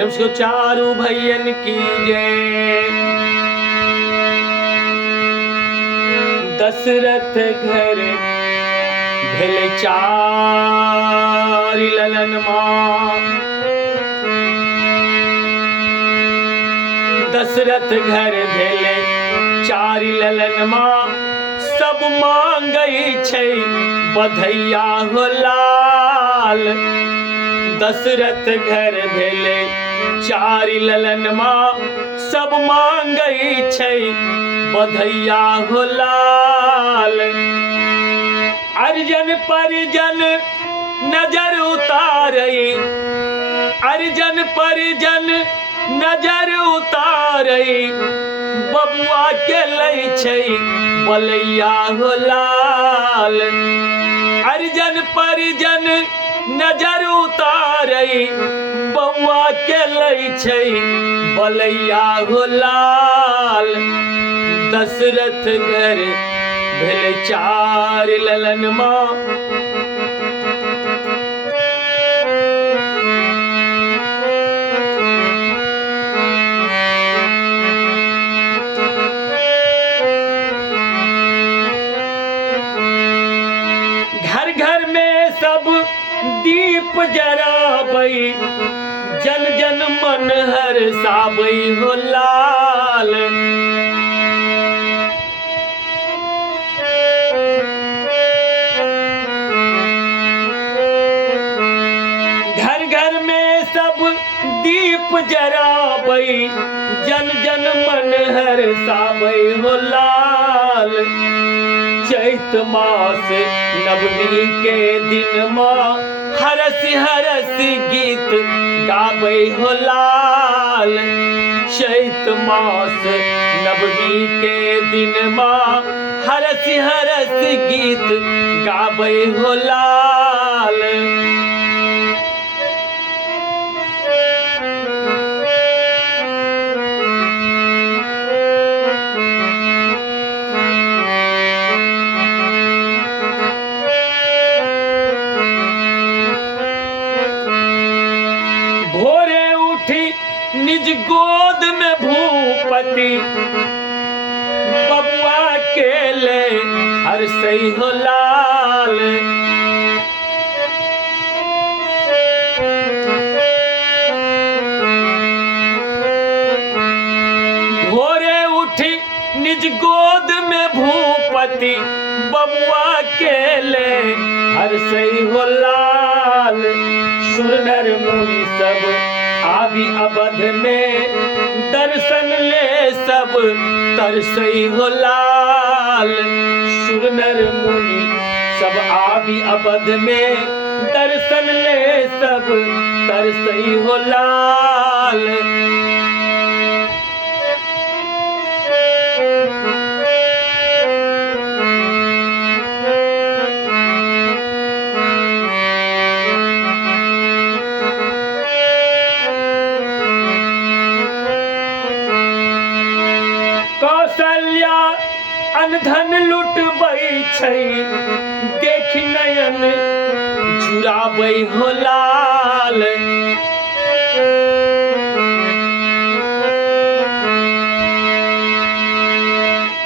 प्रेम से चारू भैयन की जय। दशरथ घर भेल चारि ललन माँ। दशरथ घर भेल चारि ललन माँ। सब मांगई छै बधैया हो लाल। दशरथ घर भेले चारि ललन माँ। सब मांगई छै बधैया हो लाल। अर्जन परिजन नजर उतारई। अर्जन परिजन नजर उतारई। बबुआ के लई छै बलैया हो लाल। अर्जन परिजन नजर उतारई। बबुआ के लई छै बलैया हो लाल। दशरथ घर भेल चारि ललन माँ। घर घर में सब दीप जराबई। जन जन मन हर्षाबई हो लाल। घर घर में सब दीप जराबई। जन जन मन हर्षाबई हो लाल। चैत मास नवमी के दिन माँ हरस हरस गीत गाबै हो लाल। चैत मास नवमी के दिन माँ हरस हरस गीत गाबै हो लाल। भोरे उठी निज गोद में भूपति। बबुआ के ले हर्षई हो लाल। भोरे उठी निज गोद में भूपति। बबुआ के ले हर्षई हो लाल। सुर नर मुनि सब आदि अवध में दर्शन ले सब तरसई हो लाल। सुर नर मुनि सब आदि अवध में दर्शन ले सब तरसई हो लाल। कौशल्या अनधन लुटबई छै। देखि नयन जुड़ाबई हो लाल।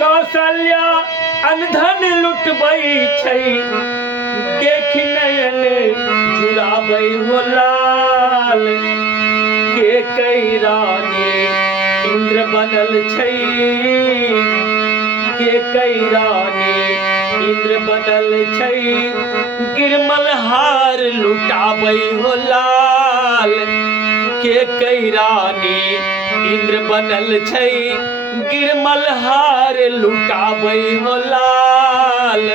कौशल्या अनधन लुटबई छै। देखि नयन जुड़ाबई हो लाल। के कई रानी इंद्र बनल छै। के कई रानी इंद्र बनल छै। गिरमल हार लुटाबई हो लाल। के कई रानी इंद्र बनल छै। गिरमल हार लुटाबई हो लाल।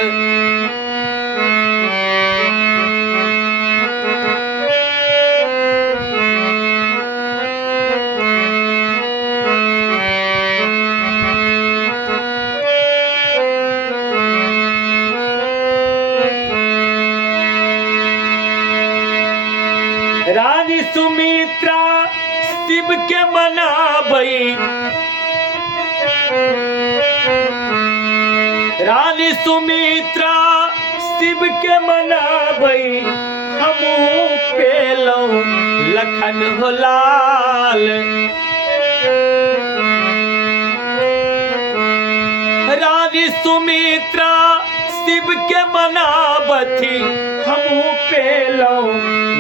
रानी सुमित्रा शिव के मनाबई। रानी सुमित्रा शिव के मनाबई। हमहू पेलौं लखन हो लाल। रानी सुमित्रा शिव के मनावथी हमू पेलो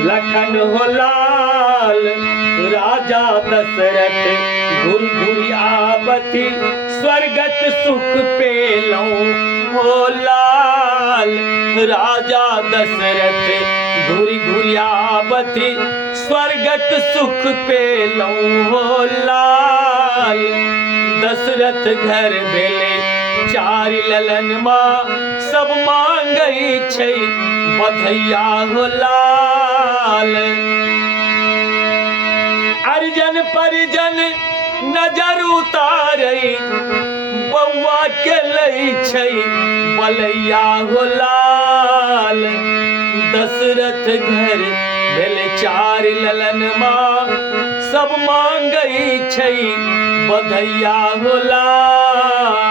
लखन हो लाल। राजा दशरथ घुर घुर आवती स्वर्गत सुख पेलो हो लाल। राजा दशरथ घुर घुर आवती स्वर्गत सुख पेलो हो लाल। दशरथ घर भेले चारि ललन माँ सब मांगई छै बधैया हो लाल। अर्जन परिजन नजर उतारई बउआ के लई छै बलैया हो लाल। दशरथ घर भेले चारि ललन माँ सब मांगई छै बधैया हो लाल।